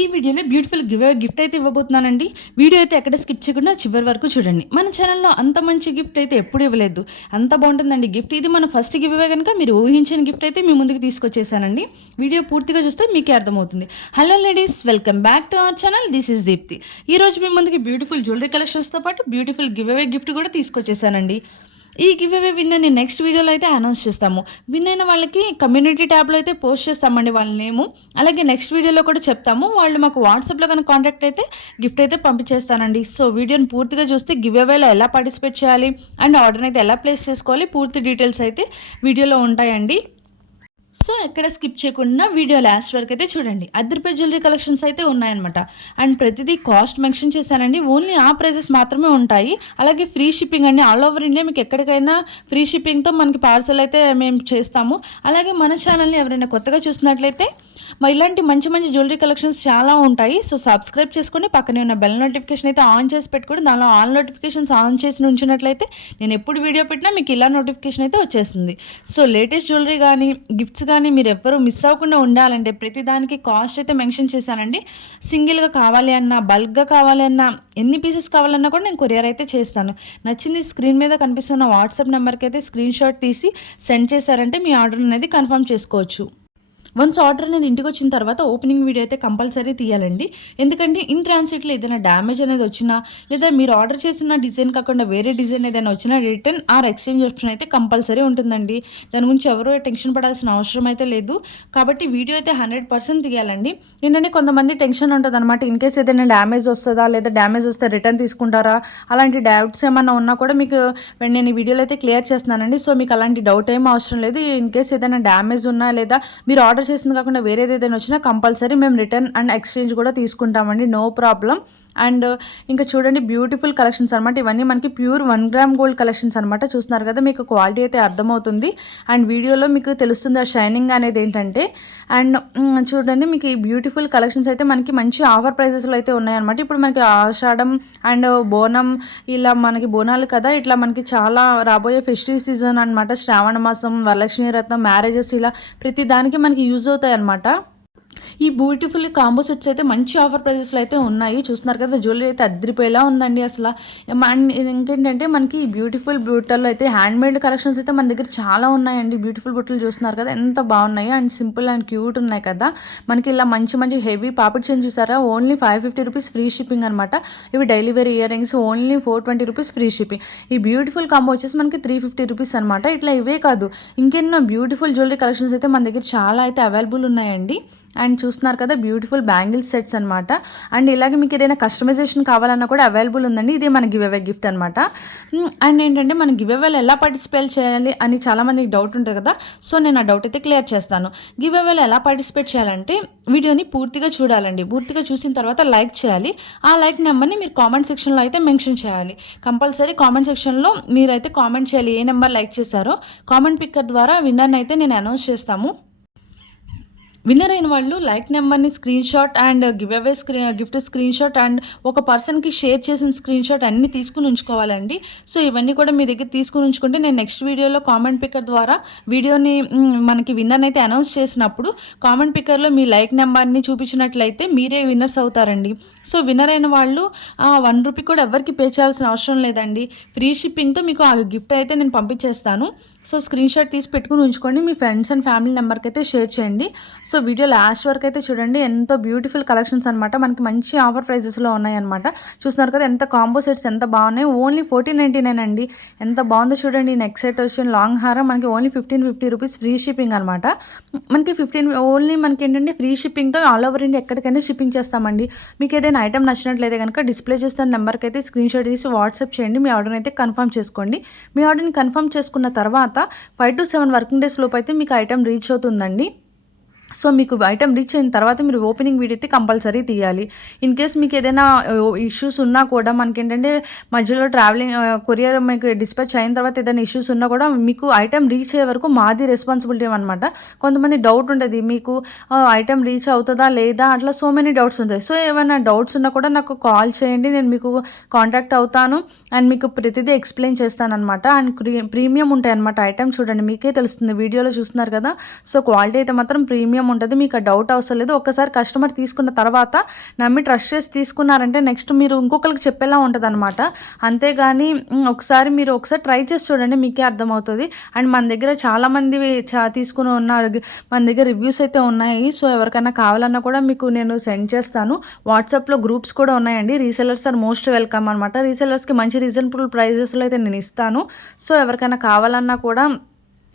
ఈ వీడియోలో beautiful gift అయితే ఇవ్వబోతున్నానండి. వీడియో అయితే ఎక్కడ స్కిప్ చేయకుండా చివరి వరకు చూడండి. మన ఛానల్లో అంత మంచి గిఫ్ట్ అయితే ఎప్పుడు ఇవ్వలేదు, అంత బాగుంటుందండి గిఫ్ట్. ఇది మన ఫస్ట్ గివ్ అవే కనుక మీరు ఊహించిన గిఫ్ట్ అయితే మీ ముందుకు తీసుకొచ్చేసానండి. వీడియో పూర్తిగా చూస్తే మీకే అర్థమవుతుంది. Hello ladies, welcome back to our channel. This is Deepti. ఈ రోజు మీ ముందుకి బ్యూటిఫుల్ జ్యువెలరీ కలెక్షన్స్తో పాటు బ్యూటిఫుల్ గివ్ అవే గిఫ్ట్ కూడా తీసుకొచ్చేసానండి. ఈ గివ్ అవే విన్నర్ నేను నెక్స్ట్ వీడియోలో అయితే అనౌన్స్ చేస్తాము. విన్ అయిన వాళ్ళకి కమ్యూనిటీ ట్యాబ్లో అయితే పోస్ట్ చేస్తామండి వాళ్ళ నేము. అలాగే నెక్స్ట్ వీడియోలో కూడా చెప్తాము. వాళ్ళు మాకు వాట్సాప్లో కనుక కాంటాక్ట్ అయితే గిఫ్ట్ అయితే పంపించేస్తానండి. సో వీడియోని పూర్తిగా చూస్తే గివ్ అవేలో ఎలా పార్టిసిపేట్ చేయాలి అండ్ ఆర్డర్ని అయితే ఎలా ప్లేస్ చేసుకోవాలి పూర్తి డీటెయిల్స్ అయితే వీడియోలో ఉంటాయండి. సో ఎక్కడ స్కిప్ చేయకుండా వీడియో లాస్ట్ వరకు అయితే చూడండి. అద్దరిపై జ్యువెలరీ కలెక్షన్స్ అయితే ఉన్నాయన్నమాట. అండ్ ప్రతిదీ కాస్ట్ మెన్షన్ చేశానండి. ఓన్లీ ఆ ప్రైజెస్ మాత్రమే ఉంటాయి. అలాగే ఫ్రీ షిప్పింగ్ అండి. ఆల్ ఓవర్ ఇండియా మీకు ఎక్కడికైనా ఫ్రీ షిప్పింగ్తో మనకి పార్సల్ అయితే మేము చేస్తాము. అలాగే మన ఛానల్ని ఎవరైనా కొత్తగా చూసినట్లయితే ఇలాంటి మంచి మంచి జ్యువెలరీ కలెక్షన్స్ చాలా ఉంటాయి. సో సబ్స్క్రైబ్ చేసుకొని పక్కనే ఉన్న బెల్ నోటిఫికేషన్ అయితే ఆన్ చేసి పెట్టుకొని దానిలో ఆల్ నోటిఫికేషన్స్ ఆన్ చేసి ఉంచినట్లయితే నేను ఎప్పుడు వీడియో పెట్టినా మీకు ఇలా నోటిఫికేషన్ అయితే వచ్చేస్తుంది. సో లేటెస్ట్ జ్యువెలరీ కానీ గిఫ్ట్స్ కానీ మీరు ఎవ్వరూ మిస్ అవ్వకుండా ఉండాలంటే ప్రతిదానికి కాస్ట్ అయితే మెన్షన్ చేశానండి. సింగిల్గా కావాలి అన్నా, బల్క్గా కావాలి అన్నా, ఎన్ని పీసెస్ కావాలన్నా కూడా నేను కొరియర్ అయితే చేస్తాను. నచ్చింది స్క్రీన్ మీద కనిపిస్తున్న వాట్సాప్ నెంబర్కి అయితే స్క్రీన్ షాట్ తీసి సెండ్ చేశారంటే మీ ఆర్డర్ అనేది కన్ఫర్మ్ చేసుకోవచ్చు. వన్స్ ఆర్డర్ అనేది ఇంటికి వచ్చిన తర్వాత ఓపెనింగ్ వీడియో అయితే కంపల్సరీ తీయాలండి. ఎందుకంటే ఇన్ ట్రాన్సిట్లో ఏదైనా డ్యామేజ్ అనేది వచ్చినా, లేదా మీరు ఆర్డర్ చేసిన డిజైన్ కాకుండా వేరే డిజైన్ ఏదైనా వచ్చినా రిటర్న్ ఆర్ ఎక్స్చేంజ్ ఆప్షన్ అయితే కంపల్సరీ ఉంటుందండి. దాని గురించి ఎవరూ టెన్షన్ పడాల్సిన అవసరం అయితే లేదు. కాబట్టి వీడియో అయితే 100% తీయాలండి. ఏంటంటే కొంతమంది టెన్షన్ ఉంటుంది అనమాట. ఇన్ కేస్ ఏదైనా డ్యామేజ్ వస్తుందా, లేదా డ్యామేజ్ వస్తే రిటర్న్ తీసుకుంటారా, అలాంటి డౌట్స్ ఏమన్నా ఉన్నా కూడా మీకు నేను ఈ వీడియోలో అయితే క్లియర్ చేస్తున్నానండి. సో మీకు అలాంటి డౌట్ ఏం అవసరం లేదు. ఇన్ కేస్ ఏదైనా డ్యామేజ్ ఉన్నా, లేదా మీరు ఆర్డర్ చేసింది కాకుండా వేరేది ఏదైనా వచ్చినా కంపల్సరీ మేము రిటర్న్ అండ్ ఎక్స్చేంజ్ కూడా తీసుకుంటామండి. No problem. అండ్ ఇంకా చూడండి బ్యూటిఫుల్ కలెక్షన్స్ అనమాట. ఇవన్నీ మనకి ప్యూర్ 1 గ్రామ్ గోల్డ్ కలెక్షన్స్ అనమాట. చూస్తున్నారు కదా, మీకు క్వాలిటీ అయితే అర్థమవుతుంది. అండ్ వీడియోలో మీకు తెలుస్తుంది ఆ షైనింగ్ అనేది ఏంటంటే. అండ్ చూడండి మీకు ఈ బ్యూటిఫుల్ కలెక్షన్స్ అయితే మనకి మంచి ఆఫర్ ప్రైజెస్లో అయితే ఉన్నాయన్నమాట. ఇప్పుడు మనకి ఆషాఢం అండ్ బోనం, ఇలా మనకి బోనాలు కదా, ఇట్లా మనకి చాలా రాబోయే ఫెస్టివ్ సీజన్ అనమాట. శ్రావణ మాసం, వరలక్ష్మీ రత్నం, మ్యారేజెస్, ఇలా ప్రతి దానికి మనకి యూజ్ అవుతాయి అనమాట. ఈ బ్యూటిఫుల్ కాంబో సెట్స్ అయితే మంచి ఆఫర్ ప్రైజెస్లో అయితే ఉన్నాయి. చూస్తున్నారు కదా, జ్యువెలరీ అయితే అద్దరిపోయేలా ఉందండి అసలు. ఇంకేంటంటే మనకి బ్యూటిఫుల్ బుట్టల్లో అయితే హ్యాండ్మేడ్ కలెక్షన్స్ అయితే మన దగ్గర చాలా ఉన్నాయండి. బ్యూటిఫుల్ బుట్టలు చూస్తున్నారు కదా ఎంత బాగున్నాయి. అండ్ సింపుల్ అండ్ క్యూట్ ఉన్నాయి కదా. మనకి ఇలా మంచి మంచి హెవీ పాపిడ్ చైన్ చూసారా, ఓన్లీ 550 రూపీస్ ఫ్రీ షిప్పింగ్ అనమాట. ఇవి daily wear earrings only 420 rupees free shipping. ఈ బ్యూటిఫుల్ కాంబో వచ్చేసి మనకి 350 రూపీస్ అనమాట. ఇట్లా ఇవే కాదు, ఇంకెన్నో బ్యూటిఫుల్ జ్యువెలరీ కలెక్షన్స్ అయితే మన దగ్గర చాలా అయితే అవైలబుల్ ఉన్నాయండి. అండ్ చూస్తున్నారు కదా బ్యూటిఫుల్ బ్యాంగిల్ సెట్స్ అనమాట. అండ్ ఇలాగే మీకు ఏదైనా కస్టమైజేషన్ కావాలన్నా కూడా అవైలబుల్ ఉందండి. ఇదే మన గివ్ అవే గిఫ్ట్ అనమాట. అండ్ ఏంటంటే మన గివ్ అవేలో ఎలా పార్టిసిపేట్ చేయాలి అని చాలామందికి డౌట్ ఉంటుంది కదా. సో నేను ఆ డౌట్ అయితే క్లియర్ చేస్తాను. గివ్ అవేలో ఎలా పార్టిసిపేట్ చేయాలంటే వీడియోని పూర్తిగా చూడాలండి. పూర్తిగా చూసిన తర్వాత లైక్ చేయాలి. ఆ లైక్ నెంబర్ని మీరు కామెంట్ సెక్షన్లో అయితే మెన్షన్ చేయాలి. కంపల్సరీ కామెంట్ సెక్షన్లో మీరైతే కామెంట్ చేయాలి ఏ నెంబర్ లైక్ చేశారో. కామెంట్ పిక్కర్ ద్వారా విన్నర్ని అయితే నేను అనౌన్స్ చేస్తాము. విన్నర్ అయిన వాళ్ళు లైక్ నెంబర్ని screen shot and give away gift screen shot and ఒక పర్సన్కి షేర్ చేసిన స్క్రీన్ షాట్ అన్నీ తీసుకుని ఉంచుకోవాలండి. సో ఇవన్నీ కూడా మీ దగ్గర తీసుకుని ఉంచుకుంటే నేను నెక్స్ట్ వీడియోలో కామెంట్ పిక్కర్ ద్వారా వీడియోని మనకి విన్నర్ని అయితే అనౌన్స్ చేసినప్పుడు కామెంట్ పిక్కర్లో మీ లైక్ నెంబర్ని చూపించినట్లయితే మీరే విన్నర్స్ అవుతారండి. సో విన్నర్ అయిన వాళ్ళు 1 రూపీ కూడా ఎవరికి పే చేయాల్సిన అవసరం లేదండి. ఫ్రీ షిప్పింగ్తో మీకు ఆ గిఫ్ట్ అయితే నేను పంపించేస్తాను. సో స్క్రీన్ షాట్ తీసి పెట్టుకుని ఉంచుకోండి. మీ ఫ్రెండ్స్ అండ్ ఫ్యామిలీ నెంబర్కి అయితే షేర్ చేయండి. సో వీడియో లాస్ట్ వరకు అయితే చూడండి. ఎంతో బ్యూటిఫుల్ కలెక్షన్స్ అనమాట. మనకి మంచి ఆఫర్ ప్రైజెస్లో ఉన్నాయన్నమాట. చూస్తున్నారు కదా ఎంత కాంబో సెట్స్ ఎంత బాగున్నాయి. ఓన్లీ 1499 అండి. ఎంత బాగుందో చూడండి. నెక్ సెట్ వచ్చిన లాంగ్ హారం మనకి ఓన్లీ 1550 రూపీస్ ఫ్రీ షిప్పింగ్ అనమాట. మనకి ఓన్లీ మనకి ఏంటంటే ఫ్రీ షిప్పింగ్తో ఆల్ ఓవర్ ఇండియా ఎక్కడికైనా షిప్పింగ్ చేస్తామండి. మీకు ఏదైనా ఐటమ్ నచ్చినట్లయితే కనుక డిస్ప్లే చేస్తున్న నెంబర్కి అయితే స్క్రీన్ షాట్ తీసి వాట్సాప్ చేయండి. మీ ఆర్డర్ని అయితే కన్ఫర్మ్ చేసుకోండి. మీ ఆర్డర్ని కన్ఫర్మ్ చేసుకున్న తర్వాత 5 to 7 వర్కింగ్ డేస్ లోపు అయితే మీకు ఐటమ్ రీచ్ అవుతుందండి. సో మీకు ఐటమ్ రీచ్ అయిన తర్వాత మీరు ఓపెనింగ్ వీడియో అయితే కంపల్సరీ తీయాలి. ఇన్ కేస్ మీకు ఏదైనా ఇష్యూస్ ఉన్నా కూడా మనకేంటంటే మధ్యలో ట్రావెలింగ్ కొరియర్ మీకు డిస్పాచ్ అయిన తర్వాత ఏదైనా ఇష్యూస్ ఉన్నా కూడా మీకు ఐటమ్ రీచ్ అయ్యే వరకు మాది రెస్పాన్సిబిలిటీ అనమాట. కొంతమంది డౌట్ ఉంటుంది మీకు ఐటమ్ రీచ్ అవుతుందా లేదా, అట్లా సో మెనీ డౌట్స్ ఉంటాయి. సో ఏమైనా డౌట్స్ ఉన్నా కూడా నాకు కాల్ చేయండి, నేను మీకు కాంటాక్ట్ అవుతాను అండ్ మీకు ప్రతిదీ ఎక్స్ప్లెయిన్ చేస్తాను అనమాట. అండ్ ప్రీమియం ఉంటాయి అనమాట ఐటమ్. చూడండి మీకే తెలుస్తుంది, వీడియోలో చూస్తున్నారు కదా. సో క్వాలిటీ అయితే మాత్రం ప్రీమియం ప్రీమియం ఉంటుంది, మీకు ఆ డౌట్ అవసరం లేదు. ఒక్కసారి కస్టమర్ తీసుకున్న తర్వాత నమ్మి ట్రస్ట్ చేసి తీసుకున్నారంటే నెక్స్ట్ మీరు ఇంకొకరికి చెప్పేలా ఉంటుందన్నమాట. అంతేగాని మీరు ఒకసారి ట్రై చేసి చూడండి, మీకే అర్థమవుతుంది. అండ్ మన దగ్గర చాలామంది తీసుకుని ఉన్నారు, మన దగ్గర రివ్యూస్ అయితే ఉన్నాయి. సో ఎవరికైనా కావాలన్నా కూడా మీకు నేను సెండ్ చేస్తాను. వాట్సాప్లో గ్రూప్స్ కూడా ఉన్నాయండి. రీసెలర్స్ ఆర్ మోస్ట్ వెల్కమ్ అనమాట. రీసెలర్స్కి మంచి రీజనబుల్ ప్రైజెస్లో అయితే నేను ఇస్తాను. సో ఎవరికైనా కావాలన్నా కూడా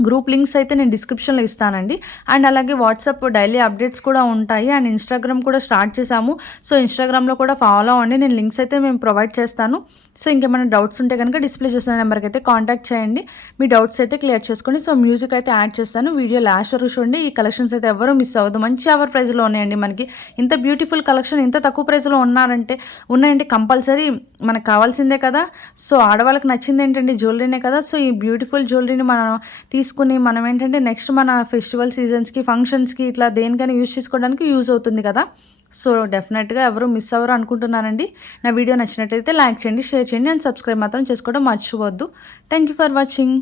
గ్రూప్ లింక్స్ అయితే నేను డిస్క్రిప్షన్లో ఇస్తానండి. అండ్ అలాగే వాట్సాప్ డైలీ అప్డేట్స్ కూడా ఉంటాయి. అండ్ ఇన్స్టాగ్రామ్ కూడా స్టార్ట్ చేశాము. సో ఇన్స్టాగ్రామ్లో కూడా ఫాలో అవ్వండి, నేను లింక్స్ అయితే మేము ప్రొవైడ్ చేస్తాను. సో ఇంకేమైనా డౌట్స్ ఉంటే కనుక డిస్ప్లే చేసిన నెంబర్కి అయితే కాంటాక్ట్ చేయండి, మీ డౌట్స్ అయితే క్లియర్ చేసుకోండి. సో మ్యూజిక్ అయితే యాడ్ చేస్తాను, వీడియో లాస్ట్ వరకు చూడండి. ఈ కలెక్షన్స్ అయితే ఎవరు మిస్ అవ్వదు, మంచి ఆఫర్ ప్రైస్లో ఉన్నాయండి. మనకి ఇంత బ్యూటిఫుల్ కలెక్షన్ ఇంత తక్కువ ప్రైస్లో ఉన్నాయంటే కంపల్సరీ మనకు కావాల్సిందే కదా. సో ఆడవాళ్ళకి నచ్చింది ఏంటంటే జ్యువెలరీనే కదా. సో ఈ బ్యూటిఫుల్ జ్యువెలరీని మనం ఏంటంటే నెక్స్ట్ మన ఫెస్టివల్ సీజన్స్కి, ఫంక్షన్స్కి ఇట్లా దేనికైనా యూజ్ చేసుకోవడానికి యూజ్ అవుతుంది కదా. సో డెఫినెట్గా ఎవరు మిస్ అవ్వరు అనుకుంటున్నానండి. నా వీడియో నచ్చినట్లయితే లైక్ చేయండి, షేర్ చేయండి అండ్ సబ్స్క్రైబ్ మాత్రం చేసుకోవడం మర్చిపోవద్దు. Thank you for watching.